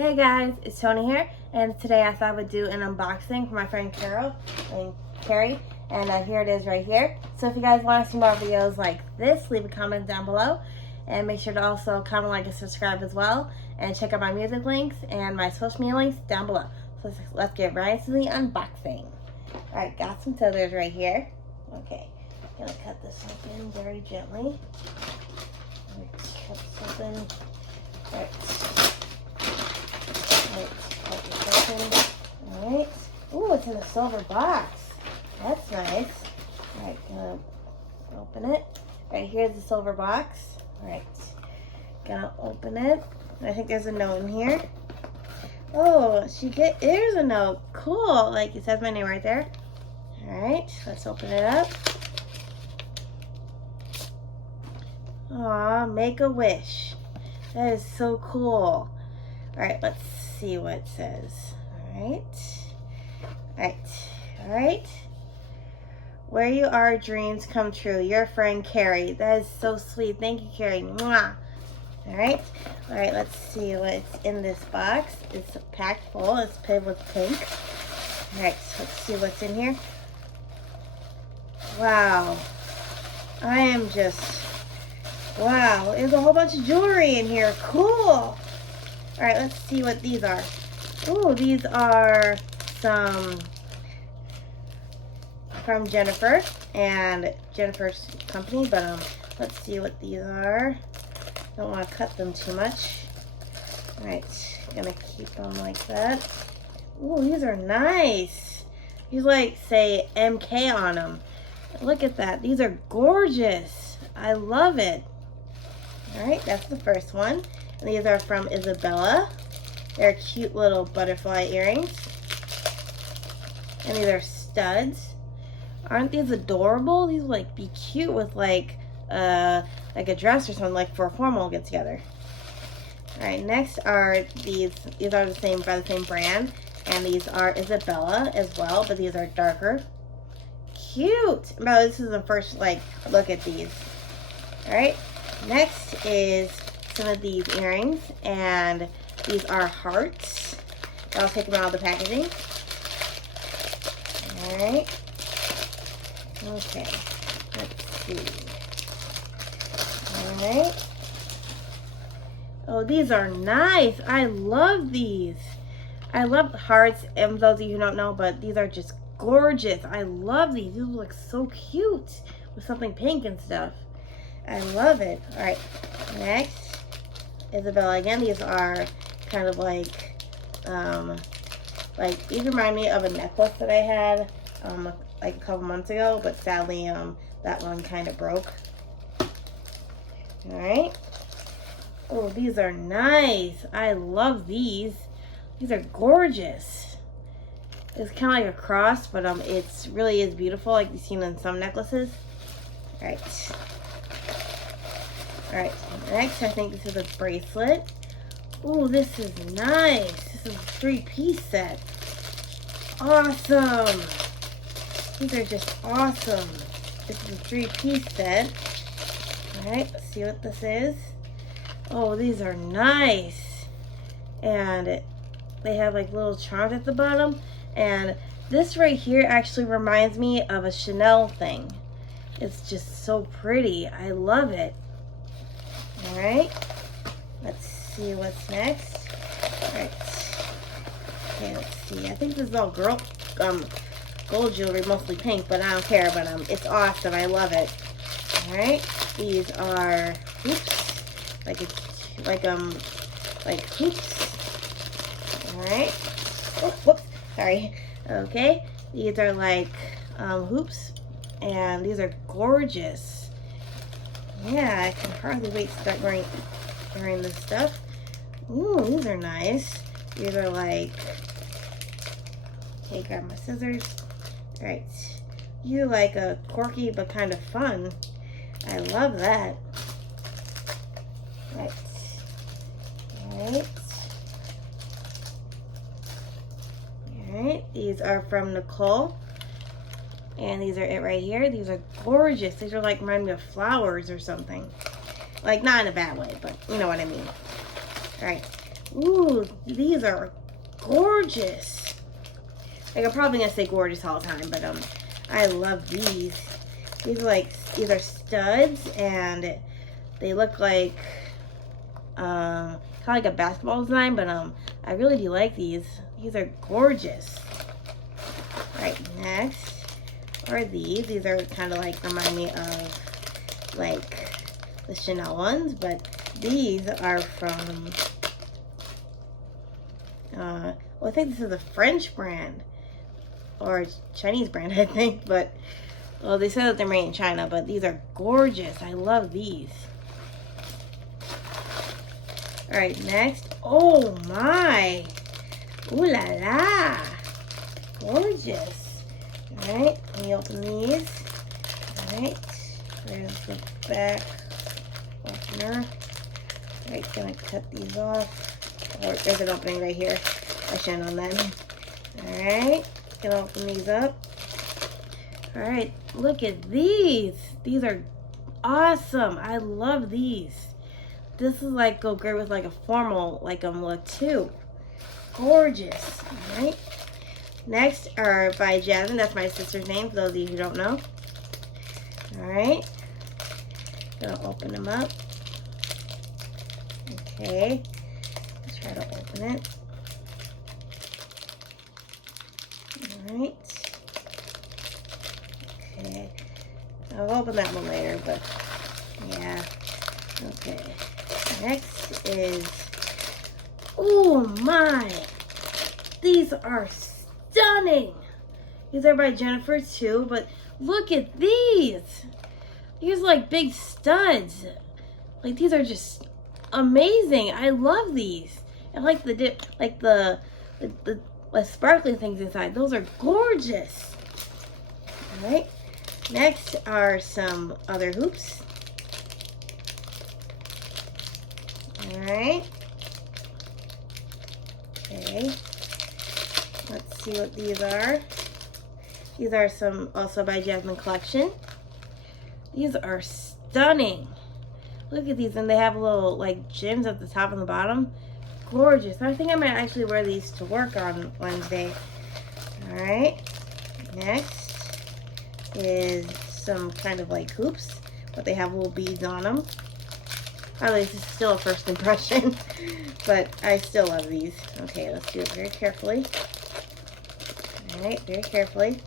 Hey guys, it's Tony here, and today I thought I would do an unboxing for my friend CARY, and here it is right here. So if you guys want to see more videos like this, leave a comment down below, and make sure to also comment, like, and subscribe as well, and check out my music links and my social media links down below. So let's get right into the unboxing. Alright, got some scissors right here. Okay, I'm gonna cut this open very gently. Cut this open. Alright. Alright. Ooh, it's in a silver box. That's nice. Alright, gonna open it. Right, here's the silver box. Alright. Gonna open it. I think there's a note in here. Oh, there's a note. Cool. Like, it says my name right there. Alright, let's open it up. Aw, make a wish. That is so cool. Alright, let's see what it says. Alright. Where you are, dreams come true. Your friend CARY. That is so sweet. Thank you, CARY. Mwah. Alright, let's see what's in this box. It's packed full. It's painted with pink. Alright, so let's see what's in here. Wow. Wow, there's a whole bunch of jewelry in here. Cool. Alright, let's see what these are. Ooh, these are some from Jennifer and Jennifer's company, but let's see what these are. Don't want to cut them too much. Alright, gonna keep them like that. Ooh, these are nice. These like say MK on them. Look at that. These are gorgeous. I love it. Alright, that's the first one. And these are from Isabella. They're cute little butterfly earrings. And these are studs. Aren't these adorable? These would like be cute with like a dress or something, like for a formal get together. Alright, next are these. These are by the same brand. And these are Isabella as well, but these are darker. Cute! But this is the first like look at these. Alright, next is some of these earrings, and these are hearts. I'll take them out of the packaging. Alright. Okay. Let's see. Alright. Oh, these are nice. I love these. I love hearts, and those of you who don't know, but these are just gorgeous. I love these. These look so cute with something pink and stuff. I love it. Alright. Next, Isabella again. These are kind of like these remind me of a necklace that I had like a couple months ago, but sadly that one kind of broke. Alright. Oh, these are nice. I love these. These are gorgeous. It's kind of like a cross, but it really is beautiful, like you've seen in some necklaces. Alright. Alright, next I think this is a bracelet. Ooh, this is nice. This is a 3-piece set. Awesome. These are just awesome. This is a 3-piece set. Alright, let's see what this is. Oh, these are nice. And they have like little charms at the bottom. And this right here actually reminds me of a Chanel thing. It's just so pretty. I love it. Alright, let's see what's next. Alright, okay, let's see. I think this is all gold jewelry, mostly pink, but I don't care. But it's awesome. I love it. Alright, these are hoops, like hoops. Alright. Oh, whoops. Sorry. Okay, these are like hoops, and these are gorgeous. Yeah, I can hardly wait to start wearing this stuff. Ooh, these are nice. These are like, okay, grab my scissors. Alright, you like a quirky but kind of fun. I love that. Alright. Alright, these are from Nicole. And these are it right here. These are gorgeous. These are like remind me of flowers or something. Like, not in a bad way, but you know what I mean. Alright, Ooh, these are gorgeous. Like, I'm probably gonna say gorgeous all the time, but I love these. These are like, these are studs, and they look like kind of like a basketball design, but I really do like these. These are gorgeous. All right, next are these. These are kind of like, remind me of like the Chanel ones, but these are from well, I think this is a French brand or Chinese brand, I think, but well, they said that they're made in China, but these are gorgeous. I love these. All right, next. Oh my! Ooh la la! Gorgeous. All right, let me open these. All right, there's the back opener. All right, gonna cut these off. Or there's an opening right here. I shouldn't on that. All right, gonna open these up. All right, look at these. These are awesome. I love these. This is like go great with like a formal like look too. Gorgeous. All right. Next are by Jasmine. That's my sister's name for those of you who don't know. All right. Gonna open them up. Okay. Let's try to open it. All right. Okay. I'll open that one later, but yeah. Okay. Next is, oh my, these are stunning. These are by Jennifer too, but look at these. These are like big studs. Like, these are just amazing. I love these. I like the dip, like the sparkly things inside. Those are gorgeous. All right. Next are some other hoops. All right. Okay. Let's see what these are. These are some also by Jasmine Collection. These are stunning. Look at these, and they have little like gems at the top and the bottom. Gorgeous. I think I might actually wear these to work on Wednesday. All right. Next is some kind of like hoops, but they have little beads on them. Probably this is still a first impression, but I still love these. Okay, let's do it very carefully. All right, very carefully.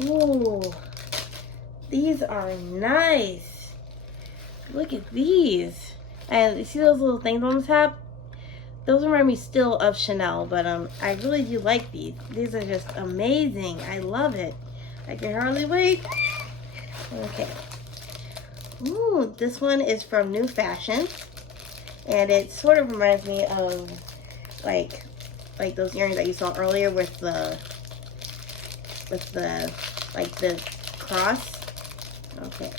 Ooh, these are nice. Look at these. And you see those little things on the top? Those remind me still of Chanel, but I really do like these. These are just amazing. I love it. I can hardly wait. Okay. Ooh, this one is from New Fashion, and it sort of reminds me of like those earrings that you saw earlier with the like the cross. Okay.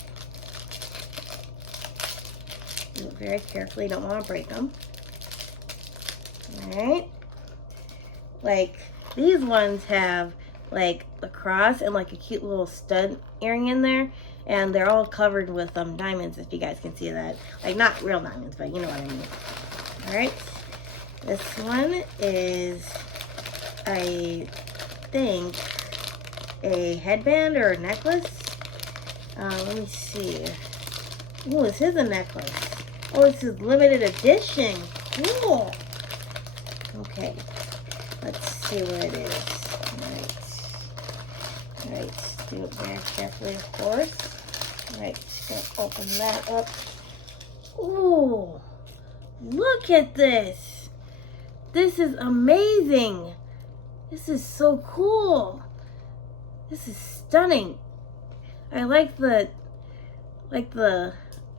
Do it very carefully. Don't want to break them. All right. Like these ones have like a cross and like a cute little stud earring in there, and they're all covered with diamonds, if you guys can see that. Like, not real diamonds, but you know what I mean. All right. This one is, I think, a headband or a necklace. Let me see. Ooh, this is a necklace. Oh, this is limited edition. Cool. Okay. Let's see what it is. All right, do it very carefully, of course. All right, just gonna open that up. Ooh, look at this. This is amazing. This is so cool. This is stunning. I like the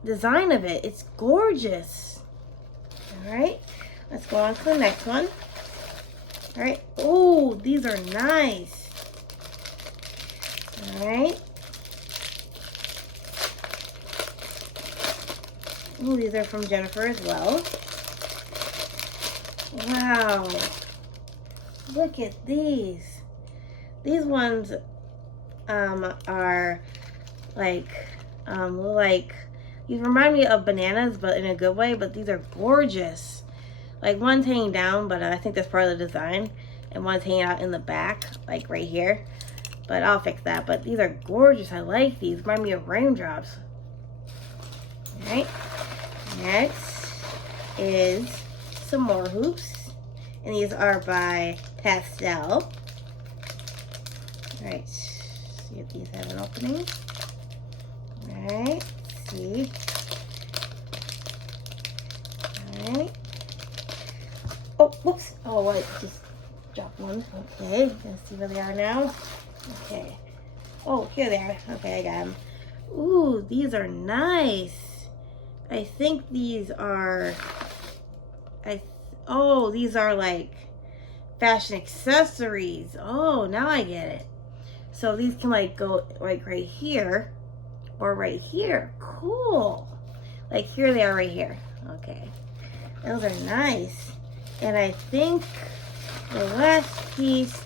design of it. It's gorgeous. All right, let's go on to the next one. All right. Oh, these are nice. All right. Ooh, these are from Jennifer as well. Wow. Look at these. These ones are like you remind me of bananas, but in a good way, but these are gorgeous. Like one's hanging down, but I think that's part of the design. And one's hanging out in the back, like right here. But I'll fix that. But these are gorgeous. I like these. Remind me of raindrops. Alright. Next is some more hoops. And these are by Pastel. Alright. See if these have an opening. Alright. See. Alright. Oh, whoops. Oh, I just dropped one. Okay. Let's see where they are now. Okay. Oh, here they are. Okay, I got them. Ooh, these are nice. I think these are, oh, these are like fashion accessories. Oh, now I get it. So these can like go like right here or right here. Cool. Like here they are right here. Okay. Those are nice. And I think the last piece,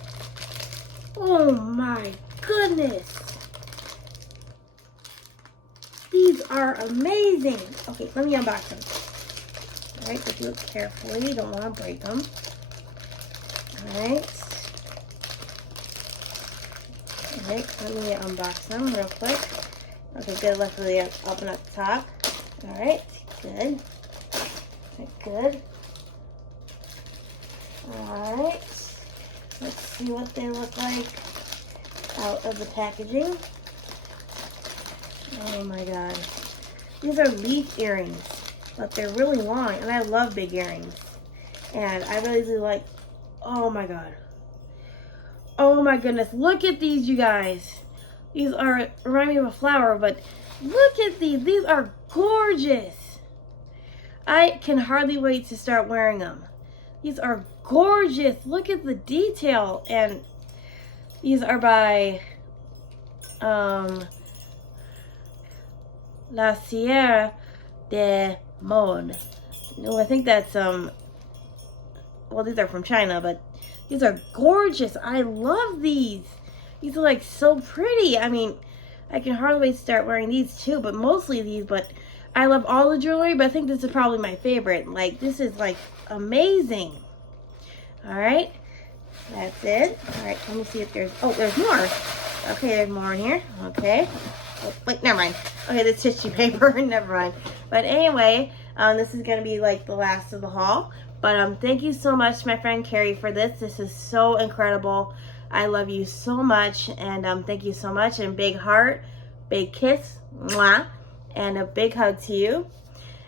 oh my goodness. These are amazing. Okay, let me unbox them. All right, but do it carefully. Don't want to break them. All right. All right, let me unbox them real quick. Okay, good. Luckily, I open up the top. All right, good. Good. All right. Let's see what they look like out of the packaging. Oh my god. These are leaf earrings, but they're really long, and I love big earrings. And I really do like, oh my god. Oh my goodness, look at these, you guys. These are, remind me of a flower, but look at these. These are gorgeous. I can hardly wait to start wearing them. These are gorgeous. Look at the detail. And these are by La Sierra de Mode. No, I think that's well, these are from China, but these are gorgeous. I love these. These are like so pretty. I mean, I can hardly wait to start wearing these too, but mostly these. But I love all the jewelry, but I think this is probably my favorite. Like, this is like amazing. All right, that's it. All right, let me see if there's, oh, there's more. Okay, there's more in here. Okay. Oh, wait, never mind. Okay, the tissue paper, never mind. But anyway, this is gonna be like the last of the haul. But thank you so much, my friend Carrie, for this. This is so incredible. I love you so much, and thank you so much. And big heart, big kiss, mwah, and a big hug to you.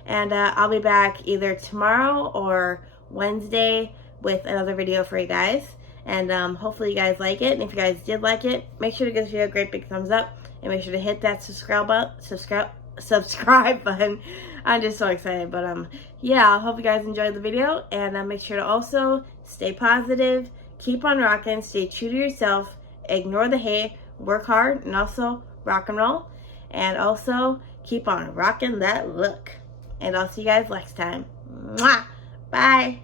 And I'll be back either tomorrow or Wednesday with another video for you guys. And hopefully you guys like it. And if you guys did like it, make sure to give this video a great big thumbs up. And make sure to hit that subscribe button. I'm just so excited. But yeah, I hope you guys enjoyed the video. And make sure to also stay positive, keep on rocking, stay true to yourself, ignore the hate, work hard, and also rock and roll. And also keep on rocking that look. And I'll see you guys next time. Mwah! Bye!